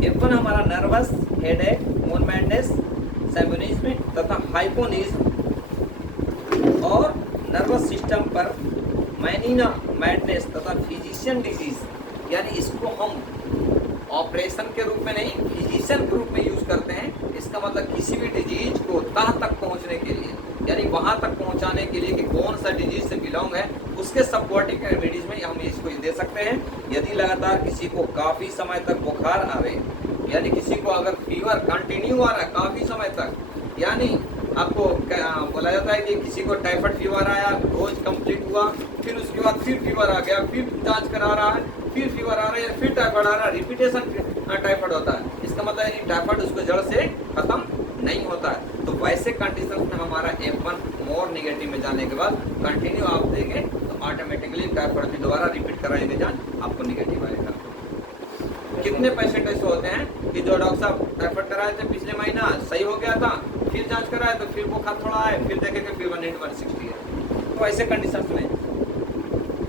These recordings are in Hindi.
F1 हमारा नर्वस, हेडेक, मून मैडनेस, सैम्बुनिज्म तथा हाइपोनिज्म और नर्वस सिस्टम पर मैनीना मैडनेस तथा फिजिशियन डिजीज, यानी इसको हम ऑपरेशन के रूप में नहीं, फिजिशियन के रूप में यूज करते हैं। इसका मतलब किसी भी डिजीज को तह तक पहुंचने के लिए, यानी वहां तक पहुंचाने के लिए कि कौन सा डिजीज से बिलोंग है, उसके सपोर्टिंग रेमेडीज में हम इसको दे सकते हैं। यदि लगातार किसी को काफी समय तक बुखार आवे, यानी किसी को अगर फीवर कंटिन्यू आ रहा है काफी समय तक, यानी आपको बोला जाता है कि किसी को टाइफाइड फीवर आया, डोज कंप्लीट हुआ, फिर उसके बाद फिर फीवर आ गया, फिर जांच करा रहा है, फिर फीवर आ रहा है, फिर टाइफाइड आ रहा है, रिपीटेशन टाइफाइड होता है। इसका मतलब है कि टाइफाइड उसको जड़ से खत्म नहीं होता है। तो वैसे कंडीशन में हमारा F1 मोर नेगेटिव में जाने के बाद कंटिन्यू आप देंगे तो ऑटोमेटिकली टाइफाइड भी दोबारा रिपीट कराएंगे जांच, आपको नेगेटिव आएगा। कितने पेशेंट ऐसे होते हैं कि जो डॉक्टर साहब टाइफाइड कराए थे पिछले महीना, सही हो गया था, फिर जांच कराए तो फिर बुखार थोड़ा आए, फिर देखे कि फिर 180-160 है। तो ऐसे कंडीशन में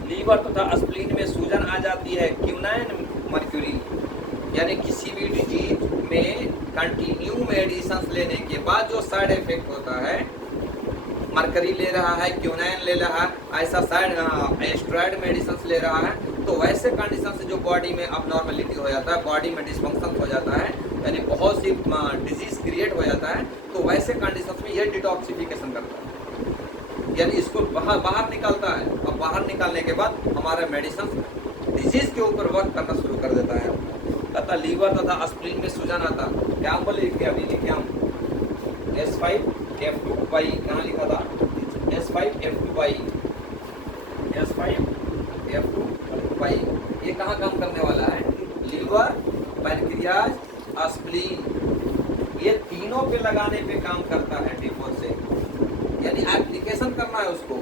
लीवर तथा स्प्लीन में सूजन आ जाती है। क्यूनाइन मर्क्यूरी, यानी किसी भी डिजीज में कंटिन्यू मेडिसिन लेने के बाद जो साइड इफेक्ट होता है, मरकरी ले रहा है, क्यूनाइन ले रहा है, ऐसा साइड एस्ट्रॉयड मेडिसिन ले रहा है, तो वैसे कंडीशन से जो बॉडी में अबनॉर्मलिटी हो जाता है, बॉडी में डिसफंक्शन हो जाता है, यानी बहुत सी डिजीज क्रिएट हो जाता है, तो वैसे कंडीशन में ये डिटॉक्सिफिकेशन करता है, यानी इसको बाहर निकालता है। और बाहर निकालने के बाद हमारा मेडिसिन डिजीज के ऊपर वर्क करना शुरू कर देता है। तथा लीवर तथा स्प्लीन में सूजन आता, क्या हम बोले अभी लिखे हम S5F2 कहाँ लिखा था, S5F2 ये कहाँ काम करने वाला है, लीवर, पैनक्रियाज, स्प्लीन, ये तीनों पे लगाने पे काम करता है D4 से। यानी एप्लीकेशन करना है उसको,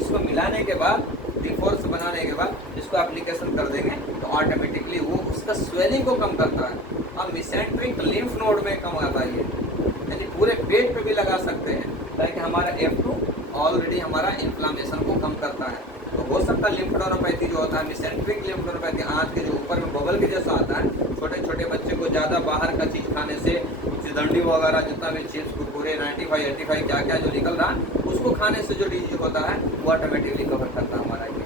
इसको मिलाने के बाद D4 बनाने के बाद इसको एप्लीकेशन कर देंगे तो ऑटोमेटिकली वो उसका स्वेलिंग को कम करता है। अब मिसेंट्रिक लिम्फ नोड में कम आता है, यानी पूरे पेट पे भी लगा सकते हैं, ताकि हमारा F2 ऑलरेडी हमारा इन्फ्लामेशन को कम करता है। तो हो सकता है लिम्फोडेनोपैथी जो होता है, मिसेंट्रिक लिम्फोडेनोपैथी, आंत के जो ऊपर में बबल के जैसा आता है, छोटे छोटे बच्चे को ज़्यादा बाहर का चीज़ खाने से, दंडी वगैरह जितना भी चिप्स कुरकुरे 95-85 क्या क्या जो निकल रहा है, उसको खाने से जो डिजीज होता है वो ऑटोमेटिकली कवर करता है हमारा ये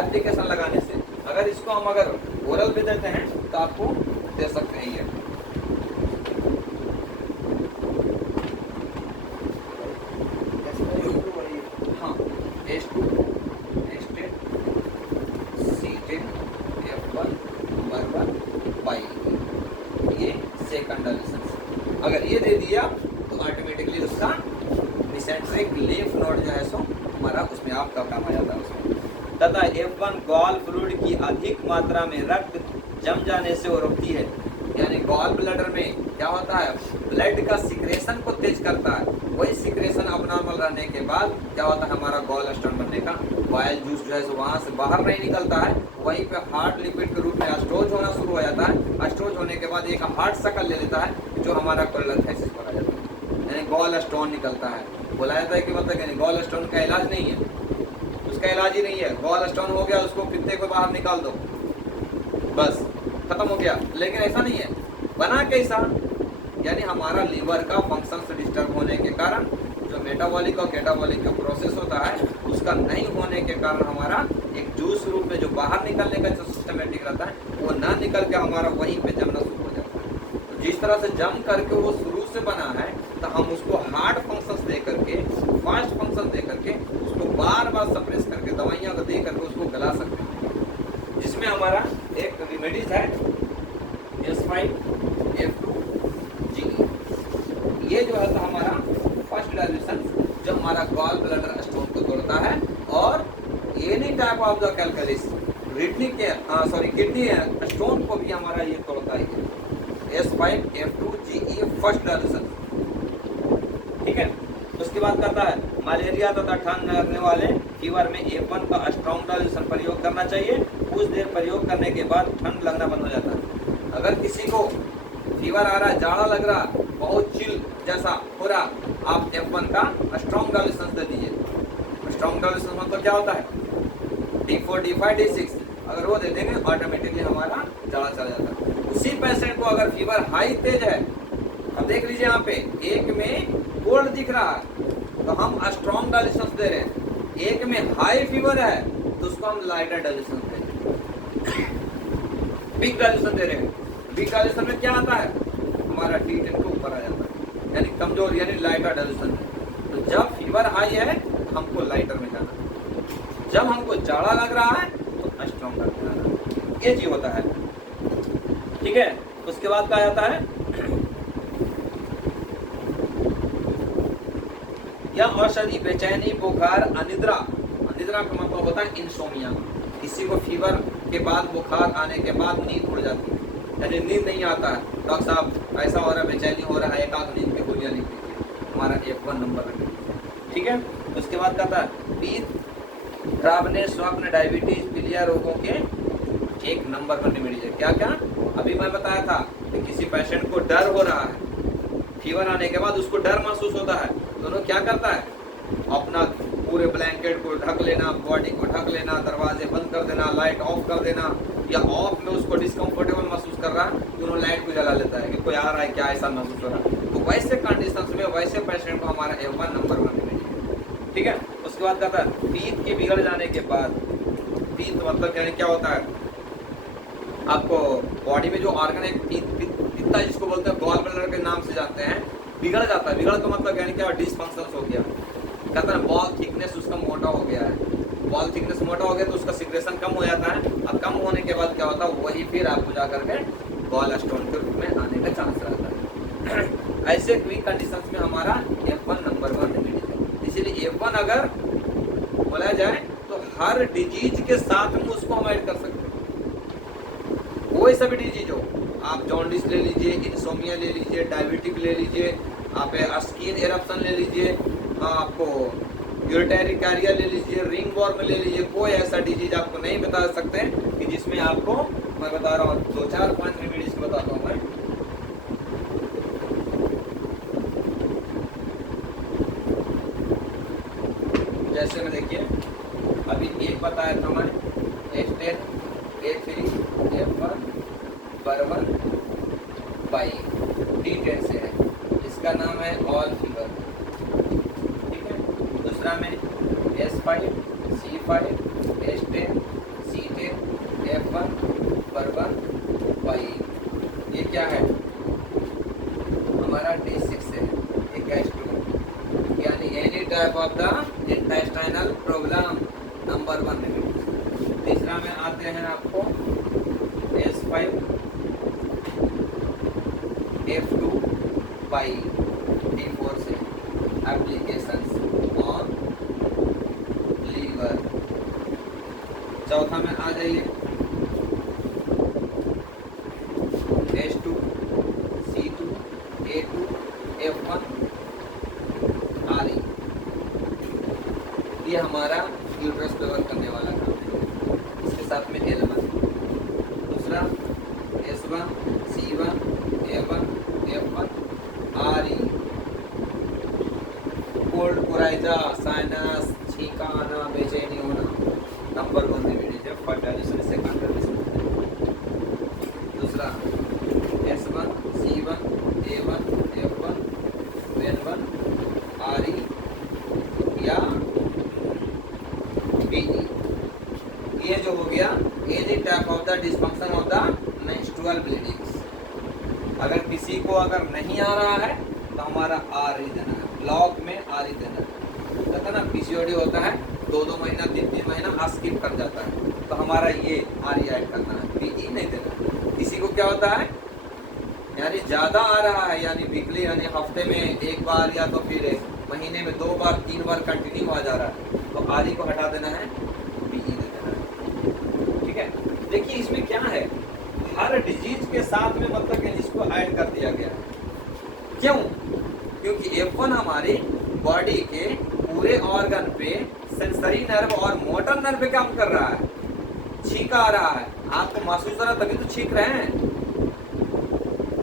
एप्लीकेशन लगाने से। अगर इसको हम अगर ओरल भी देते हैं तो आपको दे सकते हैं ये। हाँ, H2, H10, C10, F1, ये सेकंड डायलिसिस। अगर ये दे दिया तो ऑटोमेटिकली उसका मिसेंट्रिक लिम्फ नोड जो है सो हमारा उसमें आपका काम आ जाता है उसमें। तथा F1 गॉल फ्लूइड की अधिक मात्रा में रक्त जम जाने से वो रोकती है, यानी गॉल ब्लडर में क्या होता है, ब्लड का सिक्रेशन को तेज करता है। वही सिक्रेशन अबनॉर्मल रहने के बाद क्या होता है, हमारा गॉल स्टोन बनने का बाइल जूस जो है सो वहाँ से बाहर नहीं निकलता है, वहीं पे हार्ड लिक्विड के रूप में स्टोरेज होना शुरू हो जाता है। स्टोरेज होने के बाद एक हार्ड शक्ल ले लेता है जो हमारा कोलेनथाइसिस बोला जाता है, यानी गॉल स्टोन निकलता है। बोला जाता है कि मतलब गॉल स्टोन का इलाज नहीं है, उसका इलाज ही नहीं है। गॉल स्टोन हो गया, उसको पित्ते को बाहर निकाल दो, बस खत्म हो गया। लेकिन ऐसा नहीं है, बना कैसा, यानी हमारा लीवर का फंक्शन से डिस्टर्ब होने के कारण जो मेटाबॉलिक और कैटाबॉलिक का प्रोसेस होता है उसका नहीं होने के कारण हमारा एक जूस रूप में जो बाहर निकलने का जो सिस्टमेटिक रहता है वो ना निकल के हमारा वहीं पे जमना शुरू हो जाता है। तो जिस तरह से जम करके वो शुरू से बना है तो हम उसको हार्ड फंक्शंस दे करके, फास्ट फंक्शन दे करके उसको बार बार सप्रेस करके दवाइयाँ दे करके उसको गला सकते हैं, जिसमें हमारा एक रेमेडीज है S5F2G। ये जो है तो हमारा फर्स्ट डायल्यूशन जो हमारा गॉल ब्लडर स्टोन को तोड़ता है और any type of the calculus kidney stone को भी हमारा ये तोड़ता है। S5F2G ये फर्स्ट डायल्यूशन, ठीक है। उसके बाद करता है मलेरिया तथा ठंड लगने वाले फीवर में F1 का स्ट्रॉन्ग डायल्यूशन प्रयोग करना चाहिए। कुछ देर प्रयोग करने के बाद ठंड लगना बंद हो जाता है। अगर किसी को फीवर आ रहा है, जाड़ा लग रहा, बहुत चिल जैसा हो रहा, आप F1 का स्ट्रॉन्ग डायल्यूशन दे दीजिए। स्ट्रॉन्ग डायल्यूशन मतलब क्या होता है, D4, D5, D6 अगर वो दे देंगे ऑटोमेटिकली हमारा जाड़ा चला जाता है। उसी पेशेंट को अगर फीवर हाई तेज है, अब देख लीजिए यहाँ पे एक में कोल्ड दिख रहा है तो हम स्ट्रॉन्ग डायलिसिस दे रहे हैं, एक में हाई फीवर है तो उसको हम लाइटर डायलिसिस दे रहे हैं, वीक डायलिसिस दे रहे हैं। वीक डायलिसिस में क्या आता है, हमारा T10 के ऊपर आ जाता है, यानी कमजोर, यानी लाइटर डायलिसिस। तो जब फीवर हाई है हमको लाइटर में जाना है, जब हमको जाड़ा लग रहा है तो स्ट्रॉन्ग में जाना है, ये चीज होता है। ठीक है, उसके बाद क्या आता है, या औषधि, बेचैनी, बुखार, अनिद्रा। अनिद्रा का मतलब होता है इंसोमिया, किसी को फीवर के बाद बुखार आने के बाद नींद उड़ जाती है, यानी नींद नहीं आता है, डॉक्टर साहब ऐसा हो रहा है, बेचैनी हो रहा है, एक आध नींद की गोलियां लिख दीजिए, हमारा F1 नंबर रख दीजिए। ठीक है, उसके बाद कहता है पीत, ड्रावनेस, स्वप्न, डायबिटीज, पीलिया रोगों के एक नंबर पर रेमेडीज है। क्या क्या अभी मैं बताया था कि किसी पेशेंट को डर हो रहा है, फीवर आने के बाद उसको डर महसूस होता है, दोनों क्या करता है, अपना पूरे ब्लैंकेट को ढक लेना, बॉडी को ढक लेना, दरवाजे बंद कर देना, लाइट ऑफ कर देना, या ऑफ में उसको डिस्कम्फर्टेबल महसूस कर रहा है, दोनों लाइट को जला लेता है कि कोई आ रहा है क्या, ऐसा महसूस हो रहा है। तो वैसे कंडीशंस में वैसे पेशेंट को हमारा F1 नंबर पर रेमेडी। ठीक है, उसके बाद कहता है पीत के बिगड़ जाने के बाद, पीत मतलब यानी क्या होता है, आपको बॉडी में जो ऑर्गन है पित्ता जिसको बोलते हैं, गॉल ब्लैडर के नाम से जानते हैं, बिगड़ जाता है। बिगड़ का मतलब यानी क्या, डिसफंक्शन हो गया, कहता है बॉल थिकनेस उसका मोटा हो गया है, बॉल थिकनेस मोटा हो गया तो उसका सिक्रेशन कम हो जाता है, और कम होने के बाद क्या होता है, वही फिर आपको जा करके गॉल स्टोन के रूप में आने का चांस रहता है। ऐसे क्विक कंडीशंस में हमारा F1 नंबर 1 रेमेडी है। इसीलिए F1 अगर बोला जाए तो हर डिजीज के साथ में उसको हम ऐड कर सकते हैं, कोई सा भी डिजीज हो, आप जॉन्डिस ले लीजिए, इंसोमिया ले लीजिए, डायबिटिक ले लीजिए, आप स्किन एरप्शन ले लीजिए, आपको यूरिटरी कैरियर ले लीजिए, रिंग वॉर्म ले लीजिए, कोई ऐसा डिजीज आपको नहीं बता सकते कि जिसमें आपको, मैं बता रहा हूँ 2 4 5 रेमेडीज बताता हूँ मैं। जैसे में देखिए अभी एक बताया था मैं, H10, A3, F1, bourbon, by, D10 से है, इसका नाम है ऑल फीवर। ठीक है, दूसरा में S5, C5, H10, C10, F1, bourbon, by, ये क्या है, हमारा D6 से है, ये गैस्ट्रो, यानी any type of the intestinal problem, number 1 remedy. तीसरा में आते हैं आपको S5, F2 बाई, D4 से एप्लीकेशंस ऑन लीवर। चौथा में आ जाइए H2, C2, A2, F1, RE, ये हमारा यूट्रस कवर करने वाला काम है, इसके साथ में L1। दूसरा S1, C1, A1, F1, RE, cold, coryza, sinus, छींका आना, बेचैनी होना, नंबर 1 रेमेडी है फॉर डायलिसिस से कंट्रोल। दूसरा S1, C1, A1, F1, N1, RE या BE। ये जो हो गया any type of the dysfunction of the menstrual bleedings. अगर किसी को अगर नहीं आ रहा है तो हमारा RE देना है, ब्लॉक में RE देना है। कहता ना PCOD होता है 2-2 महीना 3-3 महीना स्किप कर जाता है, तो हमारा ये RE ऐड करना है, BE नहीं देना। किसी को क्या होता है, यानी ज़्यादा आ रहा है, यानी वीकली यानी हफ्ते में एक बार या तो फिर महीने में 2 बार 3 बार कंटिन्यू आ जा रहा है, तो RE को हटा देना है, BE दे देना है। ठीक है, देखिए इसमें क्या है, हर डिजीज के साथ में मतलब कि इसको ऐड कर दिया गया है। क्यों? क्योंकि F1 हमारी बॉडी के पूरे ऑर्गन पे सेंसरी नर्व और मोटर नर्व पे काम कर रहा है। छींका आ रहा है, आपको महसूस हो रहा है तभी तो छींक रहे हैं।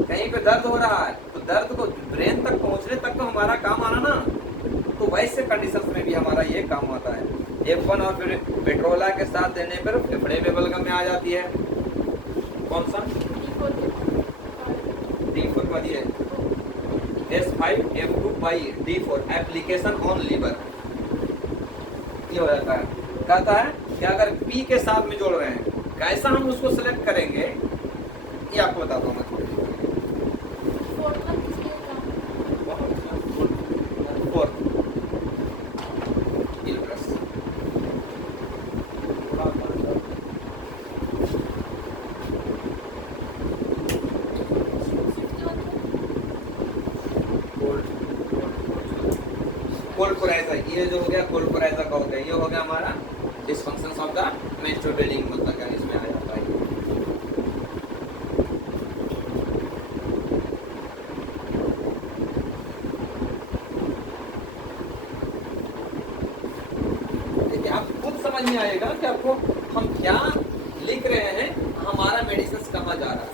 कहीं पे दर्द हो रहा है तो दर्द को ब्रेन तक पहुंचने तक तो हमारा काम आना ना, तो वैसे कंडीशंस में भी हमारा ये काम आता है। F1 और फिर पेट्रोला के साथ देने पर फेफड़े में बलगम में आ जाती है, कौन सा के बाद ये S5F2/D4 एप्लीकेशन ऑन लीवर, ये हो जाता है। कहता है कि अगर P के साथ में जोड़ रहे हैं, कैसा हम उसको सेलेक्ट करेंगे ये आपको बताता हूँ मैं थोड़ी देर में। कोल्पोराइजा, ये जो हो गया कोल्पोराइजा का हो गया, ये हो गया हमारा dysfunctions of the menstrual bleeding, मतलब क्या इसमें आ जाता है। देखिए आप खुद समझ में आएगा कि आपको हम क्या लिख रहे हैं, हमारा मेडिसिन कहाँ जा रहा है,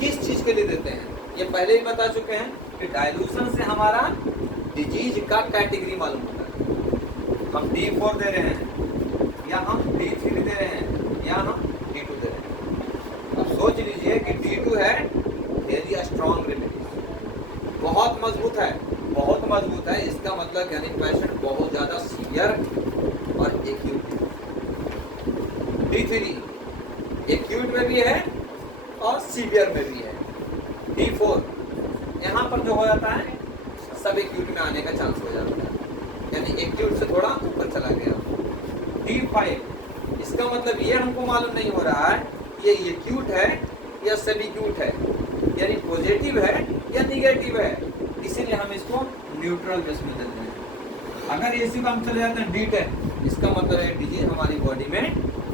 किस चीज के लिए देते हैं। ये पहले ही बता चुके हैं कि डायलूशन से हमारा डिजीज का कैटेगरी मालूम होता है। हम D4 दे रहे हैं या हम D3 दे रहे हैं या हम D2 दे रहे हैं। अब सोच लीजिए कि D2 है वेरी स्ट्रॉन्ग रेमेडी, बहुत मजबूत है, बहुत मजबूत है, इसका मतलब यानी पेशेंट बहुत ज्यादा सीवियर और एक्यूट। D3 एक्यूट में भी है और सीवियर में भी है। D4 यहाँ पर जो हो जाता है सब एक्यूट में आने का चांस हो जाता है, यानी एक्यूट से थोड़ा ऊपर चला गया। D5 इसका मतलब ये हमको मालूम नहीं हो रहा है ये एक्यूट है या सब एक्यूट है, यानी पॉजिटिव है या निगेटिव है, इसीलिए हम इसको न्यूट्रल बेस में देते हैं। अगर इसी को हम चले जाते हैं D10, इसका मतलब है डिजीज हमारी बॉडी में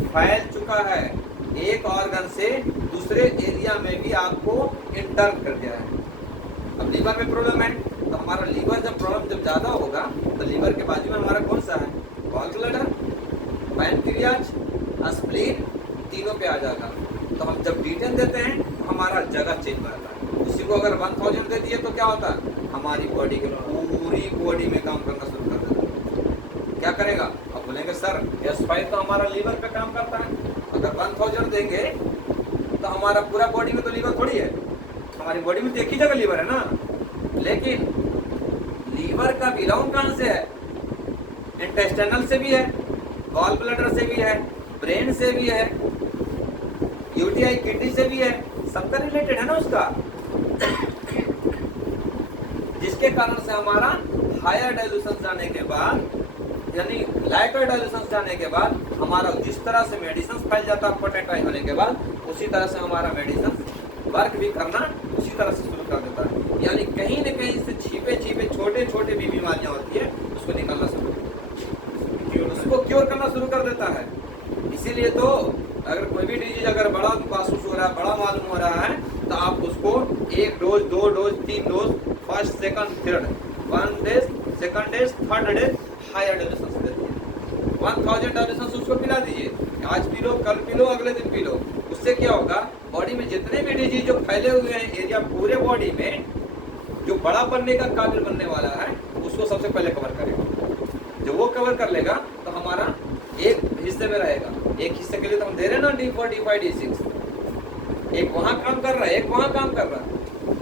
फैल चुका है, एक ऑर्गन से दूसरे एरिया में भी आपको इंटर कर दिया है। अब लीवर में प्रॉब्लम है तो हमारा लीवर जब प्रॉब्लम जब ज़्यादा होगा तो लीवर के बाजू में हमारा कौन सा है, गॉल ब्लैडर, पैनक्रियाज, स्प्लीन, तीनों पे आ जाएगा। तो हम जब D10 देते हैं तो हमारा जगह चेंज हो जाता है। उसी को अगर 1000 दे दिए तो क्या होता है, हमारी बॉडी के पूरी बॉडी में काम करना शुरू कर देता है। क्या करेगा, अब बोलेंगे सर S5 तो हमारा लीवर पे काम करता है, अगर 1000 देंगे तो हमारा पूरा बॉडी में तो लीवर थोड़ी है, हमारी बॉडी में तो एक ही जगह लीवर है ना। लेकिन लीवर का बिलोंग कहाँ से है, इंटेस्टाइनल से भी है, गॉल ब्लैडर से भी है, ब्रेन से भी है, यूटीआई किडनी से भी है, सबका रिलेटेड है ना उसका, जिसके कारण से हमारा हायर डाइल्यूशन जाने के बाद यानी लाइटर डाइल्यूशन जाने के बाद हमारा जिस तरह से मेडिसिन फैल जाता है पोटेंटाइज होने के बाद, उसी तरह से हमारा मेडिसिन वर्क भी करना उसी तरह से शुरू कर देता है। यानी कहीं न कहीं से छिपे छिपे छोटे छोटे भी बीमारियां होती है उसको निकालना शुरू, उसको क्योर करना शुरू कर देता है। इसीलिए तो अगर कोई भी डिजीज अगर बड़ा महसूस हो रहा है, बड़ा मालूम हो रहा है, तो आप उसको 1 dose 2 dose 3 dose first second third 1 days second days third days higher dilution देते हैं। 1000 डाइल्यूशन उसको पिला दीजिए, आज पी लो, कल पी लो, अगले दिन पी लो। उससे क्या होगा, बॉडी में जितने भी डिजीज जो फैले हुए हैं एरिया पूरे बॉडी में जो बड़ा बनने का काबिल बनने वाला है उसको सबसे पहले कवर करेगा। जब वो कवर कर लेगा तो हमारा एक हिस्से में रहेगा, एक हिस्से के लिए तो हम दे रहे हैं ना D4 D5 D6, एक वहां काम कर रहा है एक वहां काम कर रहा है,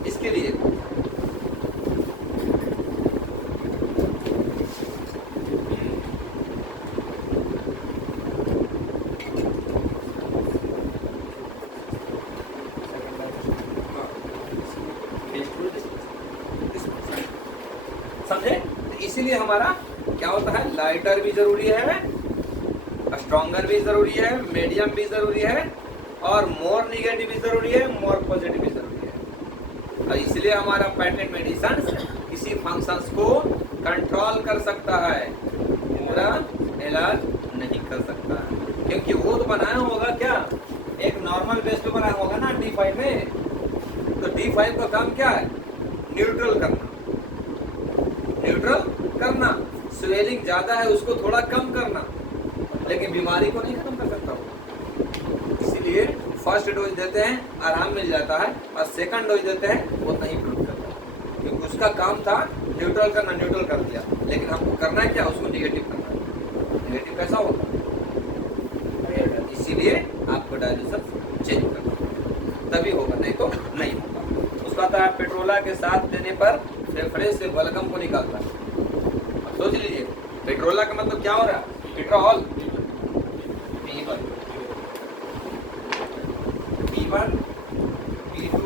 इसके लिए समझे। इसीलिए हमारा क्या होता है, लाइटर भी जरूरी है, स्ट्रॉन्गर भी जरूरी है, मीडियम भी जरूरी है, और मोर निगेटिव भी जरूरी है, मोर पॉजिटिव भी जरूरी है। और इसलिए हमारा पेटेंट मेडिसिन किसी फंक्शंस को कंट्रोल कर सकता है, पूरा इलाज नहीं कर सकता है, क्योंकि वो तो बनाया होगा क्या, एक नॉर्मल बेस पे बनाया होगा ना D5 में। तो D5 का काम क्या है, न्यूट्रल करना, न्यूट्रल करना, स्वेलिंग ज्यादा है उसको थोड़ा कम करना, लेकिन बीमारी को नहीं खत्म कर सकता वो। इसीलिए फर्स्ट डोज देते हैं आराम मिल जाता है, और सेकंड डोज देते हैं वो नहीं प्रूव करता, क्योंकि उसका काम था न्यूट्रल करना, न्यूट्रल कर दिया, लेकिन हमको करना है क्या, उसको निगेटिव करना है। निगेटिव कैसा होगा, इसीलिए आपको डायल्यूशन चेंज करना तभी होगा, नहीं तो नहीं होगा। उसका कहता है पेट्रोला के साथ देने पर फेफड़े से बलगम को निकालता है। अब सोच लीजिए पेट्रोला का मतलब क्या हो रहा है, पेट्रोल P1 P1 P2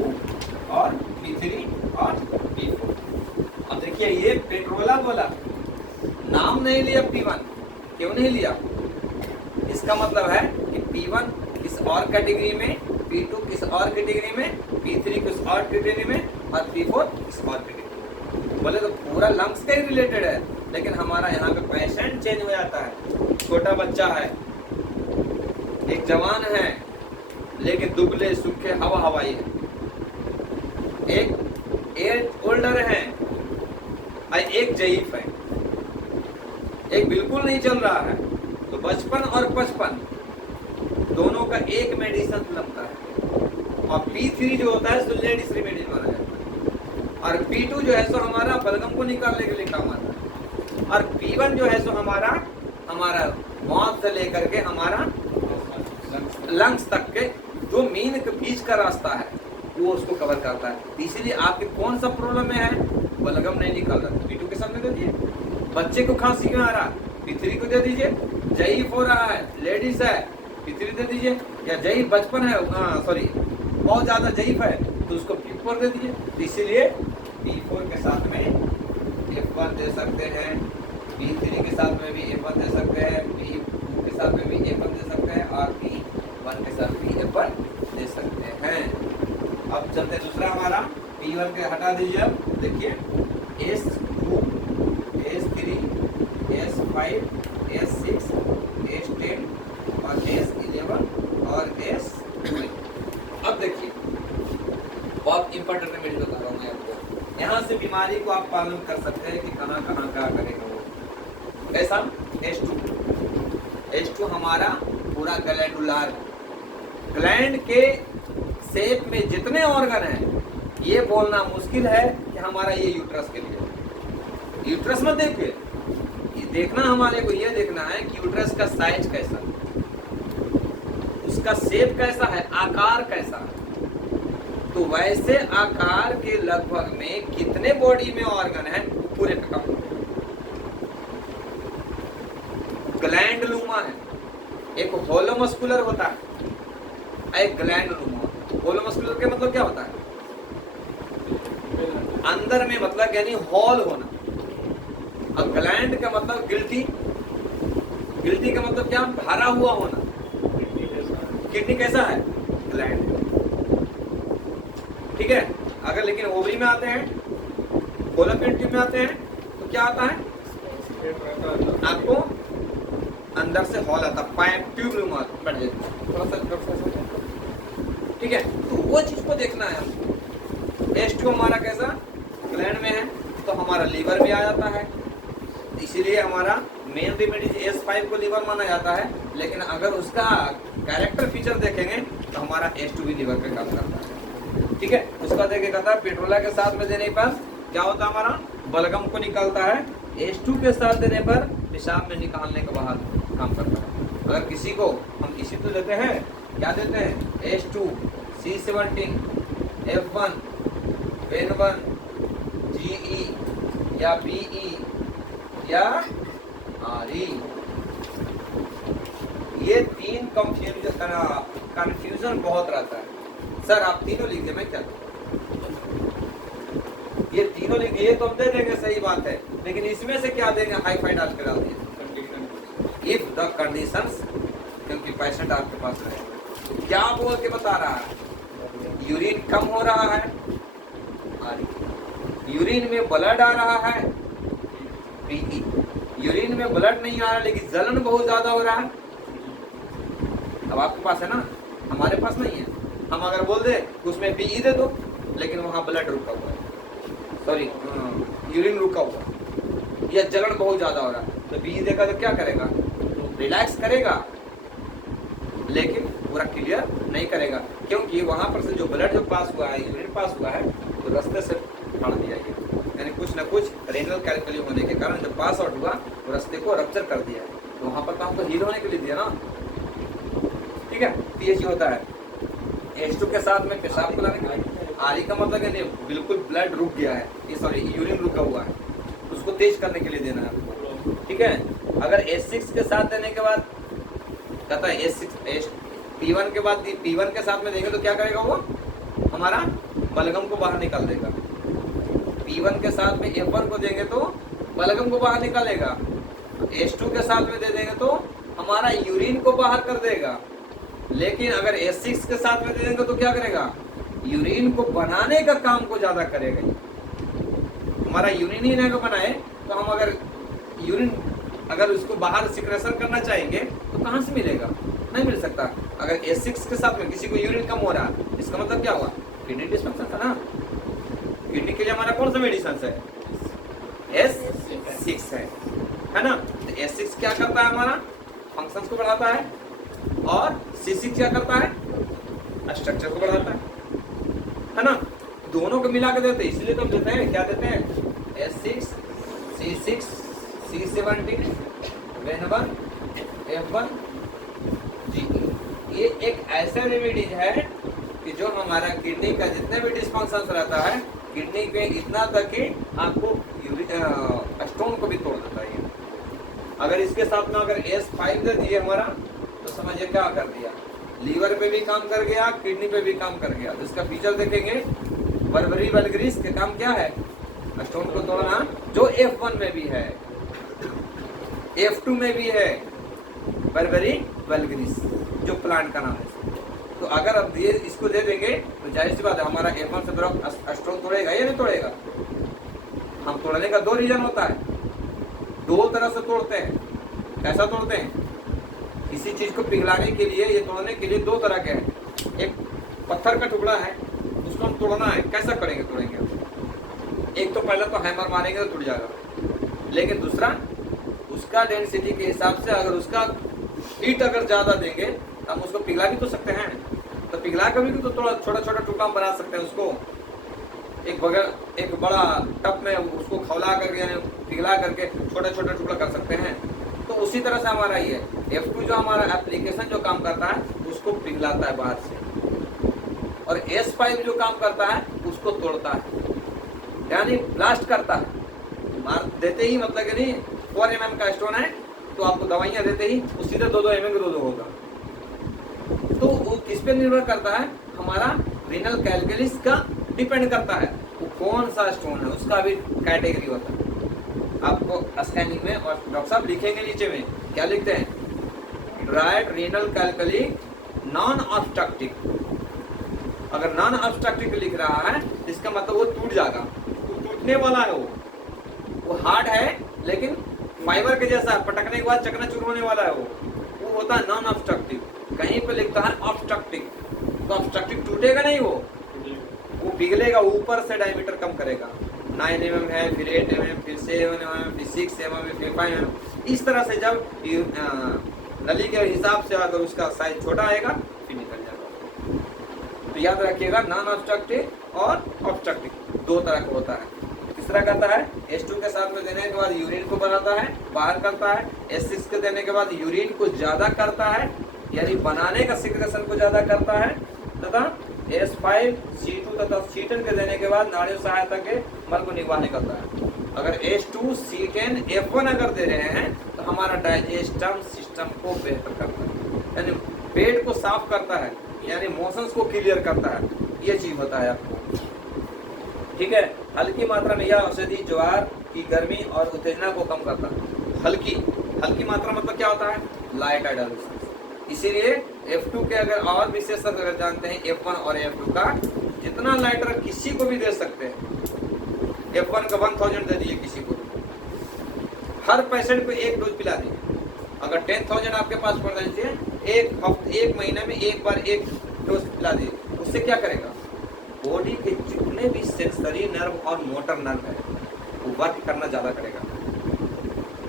और P3 और P4। अब देखिए ये पेट्रोला बोला, नाम नहीं लिया P1, क्यों नहीं लिया? इसका मतलब है कि P1 किस और कैटेगरी में, P2 किस और कैटेगरी में, P3 किस और कैटेगरी में और P4 किस और कैटेगरी। बोले तो पूरा लंग्स का ही रिलेटेड है, लेकिन हमारा यहाँ पे पेशेंट चेंज हो जाता है। छोटा बच्चा है, एक जवान है लेकिन दुबले सूखे हवा हवाई है, एक ओल्डर है और एक जयीफ है, एक बिल्कुल नहीं चल रहा है। तो बचपन और 55 दोनों का एक मेडिसिन लगता है। और P3 जो होता है सो लेडीज रेमेडी माना जाता है, और P2 जो है सो हमारा बलगम को निकालने के लिए काम आता है, और P1 जो है सो हमारा मौत से लेकर के हमारा लंग्स तक के जो मीन के बीच का रास्ता है वो उसको कवर करता है। इसीलिए आपके कौन सा प्रॉब्लम में है, बलगम नहीं निकल रहा, P2 के सामने दे दिए। बच्चे को खांसी क्यों आ रहा, P3 को दे दीजिए। जयीफ हो रहा है, लेडीज है, P3 दे दीजिए। या जयीफ बचपन है, सॉरी बहुत ज्यादा जयीफ है तो उसको P4 दे दीजिए। तो इसीलिए P4 के साथ में F1 दे सकते हैं, P3 के साथ में भी F1 दे सकते हैं, P2 के साथ में भी F1 दे सकते हैं और P1 के साथ भी F1 दे सकते हैं। अब चलते दूसरा हमारा P1 के हटा दीजिए। अब देखिए S2 S3 S5 S6 S10 और S11 और S12। अब देखिए बहुत इंपॉर्टेंट रेमेडी बता रहा हूँ मैं आपको। यहाँ से बीमारी को आप पालन कर सकते हैं कि कहाँ कहाँ क्या करेगा वो। कैसा? H2 हमारा पूरा ग्लैंडुलर, ग्लैंड के शेप में जितने ऑर्गन हैं ये बोलना मुश्किल है कि हमारा ये यूट्रस के लिए। यूट्रस मत देखिए, ये देखना हमारे को ये देखना है कि यूट्रस का साइज कैसा, उसका शेप कैसा है, आकार कैसा है। तो वैसे आकार के लगभग में कितने बॉडी में ऑर्गन है पूरे पे काम। ग्लैंडुलुमा है, एक होलोमस्कुलर होता है, एक ग्लैंडुलुमा। होलोमस्कुलर के मतलब क्या होता है, अंदर में मतलब यानी हॉल होना। अब ग्लैंड का मतलब गिल्टी, गिल्टी का मतलब क्या, भरा हुआ होना। किडनी कैसा है, ग्लैंड, ठीक है। अगर लेकिन ओवरी में आते हैं, फॉलोपियन ट्यूब में आते हैं तो क्या आता है, आपको अंदर से हॉल आता, पाइप ट्यूब में बैठ जाता है थोड़ा सा, ठीक है। तो वो चीज को देखना है हमको। H2 हमारा कैसा, ग्लैंड में है तो हमारा लीवर भी आ जाता है, इसीलिए हमारा मेन रेमेडी S5 को लीवर माना जाता है। लेकिन अगर उसका कैरेक्टर फीचर देखेंगे तो हमारा H2 भी लीवर पे काम करता है, ठीक है। उसका देखेगा था पेट्रोला के साथ में देने पर क्या होता है, हमारा बलगम को निकालता है। H2 के साथ देने पर पेशाब में निकालने के बाद काम करता है। अगर किसी को हम इसी तो देते हैं, क्या देते हैं, H2 C17 F1 N1 GE या BE या RE, ये तीन कंफ्यूजन बहुत रहता है। सर आप तीनों लिख दे, मैं क्या करूं, ये तीनों लिख दिए तो हम दे देंगे, सही बात है, लेकिन इसमें से क्या देंगे, हाई फाई डाल के डाल दिए, इफ द कंडीशंस, क्योंकि पेशेंट आपके पास रहेगा। क्या बोल के बता रहा है, यूरिन कम हो रहा है, यूरिन में ब्लड आ रहा है, BE, यूरिन में ब्लड नहीं आ रहा लेकिन जलन बहुत ज्यादा हो रहा है। अब आपके पास है ना, हमारे पास नहीं है। हम अगर बोल दे उसमें BE दे दो, लेकिन वहां ब्लड रुका हुआ है, सॉरी यूरिन रुका हुआ या जलन बहुत ज्यादा हो रहा है, तो BE देगा तो क्या करेगा, रिलैक्स करेगा, लेकिन पूरा क्लियर नहीं करेगा, क्योंकि वहां पर से जो ब्लड जो पास हुआ है, यूरिन पास हुआ है, तो रास्ते से फाड़ दिया गया, यानी कुछ ना कुछ रेनल कैलकुली होने के कारण जब पास आउट हुआ वो रास्ते को रप्चर कर दिया है। तो वहां पर तो हमको हील होने के लिए दिया ना, ठीक है। तो ये होता है H2 के साथ में पेशाब को लाने के लिए आर ई का मतलब है नहीं, बिल्कुल ब्लड रुक गया है, ये सॉरी यूरिन रुका हुआ है, उसको तेज करने के लिए देना है आपको, ठीक है। अगर H6 के साथ देने के बाद कहता है H6 P1 के बाद P1 के साथ में देंगे तो क्या करेगा वो, हमारा बलगम को बाहर निकाल देगा। P1 के साथ में F1 को देंगे तो बलगम को बाहर निकालेगा। H2 के साथ में दे देंगे तो हमारा यूरिन को बाहर कर देगा। लेकिन अगर H6 के साथ में दे देंगे तो क्या करेगा, यूरिन को बनाने का काम को ज्यादा करेगा। हमारा यूरिन ही नहीं बनाए तो हम अगर यूरिन अगर उसको बाहर सिक्रेशन करना चाहेंगे तो कहाँ से मिलेगा, नहीं मिल सकता। अगर H6 के साथ में किसी को यूरिन कम हो रहा है, इसका मतलब क्या हुआ, किडनी डिस्फंक्शन था ना। किडनी के लिए हमारा कौन सा मेडिसिन है, H6 है ना। तो H6 क्या करता है, हमारा फंक्शंस को बढ़ाता है, और C6 क्या करता है, स्ट्रक्चर को बढ़ाता है ना। दोनों को मिला के देते हैं, इसलिए तो हम देते हैं, क्या देते हैं, H6 C6 C17 Ven1 F1 जी। ये एक ऐसा रेमेडीज है कि जो हमारा किडनी का जितने भी डिस्फंक्शन रहता है, किडनी के इतना तक कि आपको स्टोन को भी तोड़ देता है। अगर इसके साथ में अगर S5 दे दिए हमारा, तो समझिए क्या कर दिया, लीवर पे भी काम कर गया, किडनी पे भी काम कर गया। तो इसका फीचर देखेंगे, बर्बरी वल्गरिस के काम क्या है, स्टोन को तोड़ना, जो F1 में भी है, F2 में भी है, बर्बरी वल्गरिस जो प्लांट का नाम है। तो अगर अब ये इसको दे देंगे तो जाहिर सी बात है हमारा F1 से ब्लॉक स्टोन तोड़ेगा या नहीं तोड़ेगा। हम तोड़ने का दो रीजन होता है, दो तरह से तोड़ते हैं। कैसा तोड़ते हैं, किसी चीज को पिघलाने के लिए, ये तोड़ने के लिए दो तरह के हैं। एक पत्थर का टुकड़ा है, उसको हम तोड़ना है, कैसा करेंगे, तोड़ेंगे, एक तो पहले तो हैमर मारेंगे तो टूट जाएगा, लेकिन दूसरा उसका डेंसिटी के हिसाब से अगर उसका हीट अगर ज्यादा देंगे तो हम उसको पिघला भी तो सकते हैं। तो पिघला कर भी तो थोड़ा छोटा छोटा टुकड़ा बना सकते हैं उसको, एक बड़ा टप में उसको खौला करके यानी पिघला करके छोटा छोटा टुकड़ा कर सकते हैं। तो उसी तरह से हमारा ये F2 जो हमारा एप्लीकेशन जो काम करता है उसको पिघलाता है बाहर से, और S5 जो काम करता है उसको तोड़ता है, यानी ब्लास्ट करता है। मार देते ही मतलब कि नहीं 4 mm का स्टोन है तो आपको दवाइयां देते ही वो सीधे 2-2 mm का 2-2 होगा। तो वो किस पे निर्भर करता है, हमारा रीनल कैलकुलस का डिपेंड करता है, वो कौन सा स्टोन है उसका भी कैटेगरी होता है। आपको स्कैनिंग में और डॉक्टर साहब लिखेंगे नीचे में क्या लिखते हैं, right renal calculi non obstructive. अगर नॉन ऑब्स्ट्रक्टिव लिख रहा है इसका मतलब वो टूट जाएगा, वो टूटने वाला है, वो हार्ड है लेकिन फाइबर के जैसा पटकने के बाद चकनाचूर होने वाला है, वो होता है नॉन ऑब्स्ट्रक्टिव। कहीं पे लिखता है ऑब्स्ट्रक्टिव, तो ऑब्स्ट्रक्टिव टूटेगा नहीं, वो पिघलेगा, ऊपर से डायमीटर कम करेगा। 9 mm है, फिर 8 mm, फिर 7 mm, फिर 6 mm, फिर 5 mm। इस तरह से जब नली के हिसाब से अगर उसका साइज छोटा आएगा फिर निकल जाएगा। तो याद रखिएगा नॉन ऑब्स्ट्रक्टिव और ऑब्स्ट्रक्टिव दो तरह का होता है। तीसरा कहता है H2 के साथ में देने के बाद यूरिन को बनाता है, बाहर करता है। H6 के देने के बाद यूरिन को ज्यादा करता है, यानी बनाने का सिक्रेशन को ज्यादा करता है, तथा S5 C2 तथा C10 के देने के बाद नाड़ियों सहायता के मल को निवाह निकलता है। अगर H2 C10 F1 अगर दे रहे हैं तो हमारा डाइजेस्टम सिस्टम को बेहतर करता है, यानी पेट को साफ करता है, यानी मोशंस को क्लियर करता है, ये चीज होता है आपको, ठीक है। हल्की मात्रा में यह औषधि ज्वार की गर्मी और उत्तेजना को कम करता है। हल्की मात्रा मतलब क्या होता है, लाइट हाइड्रोलिसिस। इसीलिए F2 के अगर और विशेष अगर जानते हैं F1 और F2 का, जितना लाइटर किसी को भी दे सकते हैं। F1 का 1000 दे दिए किसी को, हर पेशेंट को एक डोज पिला दिए। अगर 10,000 आपके पास पड़ दीजिए, एक महीने में एक बार एक डोज पिला दिए, उससे क्या करेगा, बॉडी के जितने भी सेंसरी नर्व और मोटर नर्व है वो वर्क करना ज्यादा करेगा।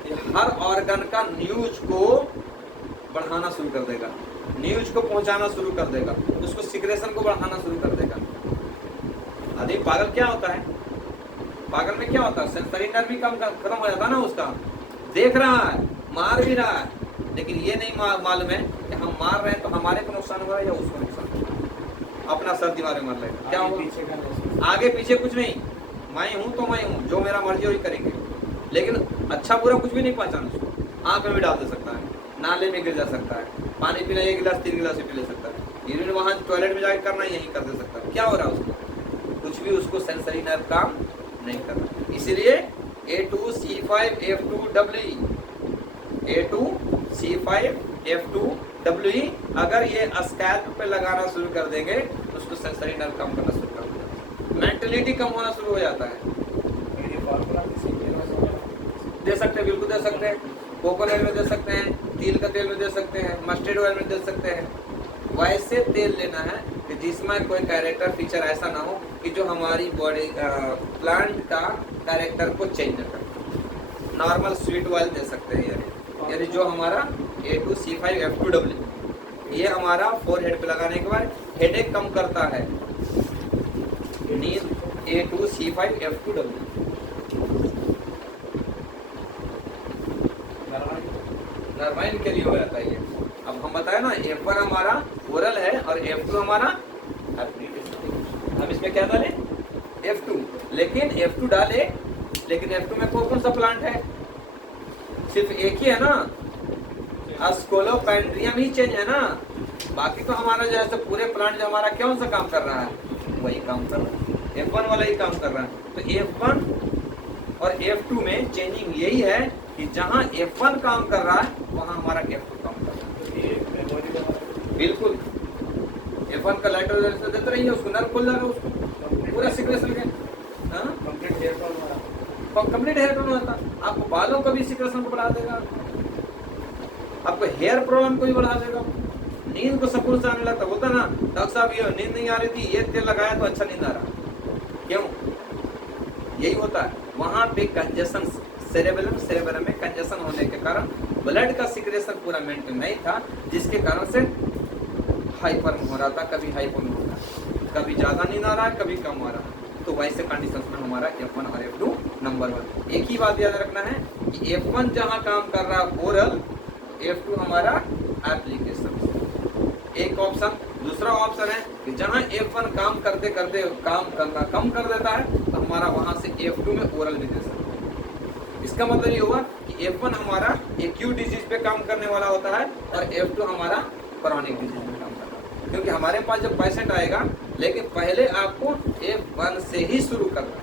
ये हर ऑर्गन का न्यूज को बढ़ाना शुरू कर देगा, न्यूज को पहुंचाना शुरू कर देगा, उसको सिक्रेशन को बढ़ाना शुरू कर देगा। आदमी पागल क्या होता है, पागल में क्या होता है, सेंसरी नर्व भी कम खत्म हो जाता है ना उसका, देख रहा है, मार भी रहा है, लेकिन ये नहीं मालूम है कि हम मार रहे हैं तो हमारे को नुकसान हो रहा है या उसको नुकसान हो रहा है। अपना सर दीवार में मार लेगा। क्या होगा? आगे पीछे कुछ नहीं, मैं हूँ तो मैं हूँ, जो मेरा मर्जी वही करेंगे। लेकिन अच्छा बुरा कुछ भी नहीं पहचान उसको। आँख में भी डाल दे सकता है, नाले में गिर जा सकता है, पानी पीना 1 गिलास 3 गिलास पी ले सकता है, यूरिन वहाँ टॉयलेट में जाकर करना यही कर दे सकता है। क्या हो रहा है उसको? कुछ भी उसको सेंसरी नर्व काम नहीं कर रहा। इसीलिए A2C5F2WE, A2C5F2WE अगर ये स्कैल्प पे लगाना शुरू कर देंगे तो उसको सेंसरी नर्व काम करना शुरू कर देगा, मेंटलिटी कम होना शुरू हो जाता है। दे सकते हैं, बिल्कुल दे सकते हैं। कोकोनट ऑयल में दे सकते हैं, तिल का तेल में दे सकते हैं, मस्टर्ड ऑयल में दे सकते हैं। वैसे तेल लेना है कि जिसमें कोई कैरेक्टर फीचर ऐसा ना हो कि जो हमारी बॉडी प्लांट का कैरेक्टर को चेंज करे। नॉर्मल स्वीट ऑयल दे सकते हैं, यानी जो हमारा A2C5F2W ये हमारा फोरहेड पे लगाने के बाद हेडेक कम करता है। नींद A2C5F2W नर्वाइन के लिए हो जाता है ये। अब हम बताए ना F1 हमारा ओरल है और F2 हमारा एप्लीकेशन। हम इसमें क्या डालें? F2, लेकिन F2 डाले, लेकिन F2 में कौन सा प्लांट है? सिर्फ एक ही है ना, स्कोलोपेंड्रियम ही चेंज है ना। बाकी तो हमारा जो है पूरे प्लांट जो हमारा कौन सा काम कर रहा है? वही काम कर रहा है, F1 वाला ही काम कर रहा है। तो F1 और F2 में चेंजिंग यही है कि जहाँ F1 काम कर रहा है वहाँ हमारा F2 काम कर रहा है। बिल्कुल F1 का लाइट देते रहिए, उसको नर्व खुल जाएगा, उसको पूरा सिक्रेशन के कंप्लीट हेयर टोन होता। आपको बालों का भी सिक्रेशन को बढ़ा देगा, आपको हेयर प्रॉब्लम को भी बढ़ा देगा, नींद को सुकून से आने लगता। होता ना डॉक्टर साहब ये नींद नहीं आ रही थी, ये तेल लगाया तो अच्छा नींद आ रहा। क्यों? यही होता है वहाँ पे कंजेशन, सेरेबेलम में कंजेशन होने के कारण ब्लड का सिक्रेशन पूरा मेंटेन नहीं था, जिसके कारण से हाइपर हो रहा था, कभी हाइपर में हो रहा है, कभी ज्यादा नींद आ रहा है, कभी कम आ रहा है। तो वैसे कंडीशन में हमारा F1 और F2 नंबर 1। एक ही बात याद रखना है कि F1 जहाँ काम कर रहा है ओरल, F2 हमारा एप्लीकेशन। एक ऑप्शन। दूसरा ऑप्शन है कि जहाँ F1 काम करते करते काम करना कम कर देता है तो हमारा वहाँ से F2 में ओरल भी दे सकते हैं। इसका मतलब ये हुआ कि F1 हमारा एक्यूट डिजीज पे काम करने वाला होता है और F2 हमारा क्रॉनिक डिजीज पे काम करता है। क्योंकि हमारे पास जब पेशेंट आएगा, लेकिन पहले आपको F1 से ही शुरू करना है।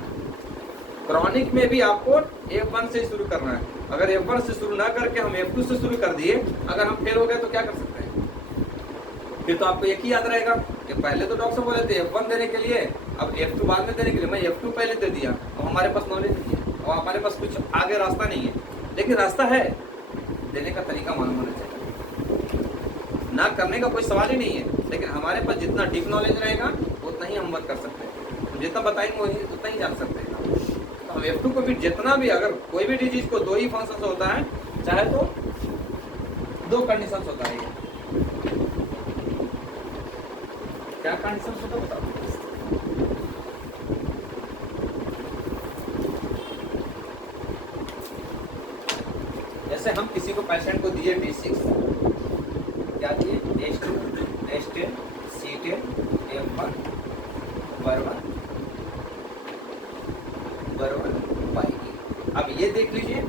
क्रॉनिक में भी आपको F1 से ही शुरू करना है। अगर F1 से शुरू ना करके हम F2 से शुरू कर दिए, अगर हम फेल हो गए तो क्या कर सकते हैं? फिर तो आपको एक ही याद रहेगा कि पहले तो डॉक्टर बोले थे F1 देने के लिए, अब F2 बाद में देने के लिए। मैं F2 पहले दे दिया, अब हमारे पास नॉलेज नहीं है और हमारे पास कुछ आगे रास्ता नहीं है, लेकिन रास्ता है, देने का तरीका मालूम होना चाहिए। ना करने का कोई सवाल ही नहीं है, लेकिन हमारे पास जितना डीप नॉलेज रहेगा उतना ही हम वर्क कर सकते हैं। तो जितना बताएंगे वही उतना ही जान सकते हैं। तो हम F2 को भी जितना भी, अगर कोई भी डिजीज को 2 ही फंक्शन होता है, चाहे तो 2 कंडीशन होता है। क्या कंडीशन होता है बताओ? जैसे हम किसी को पेशेंट को दिए B6, क्या दिए? H2, H10, C10, F1 बराबर पाएगी। अब ये देख लीजिए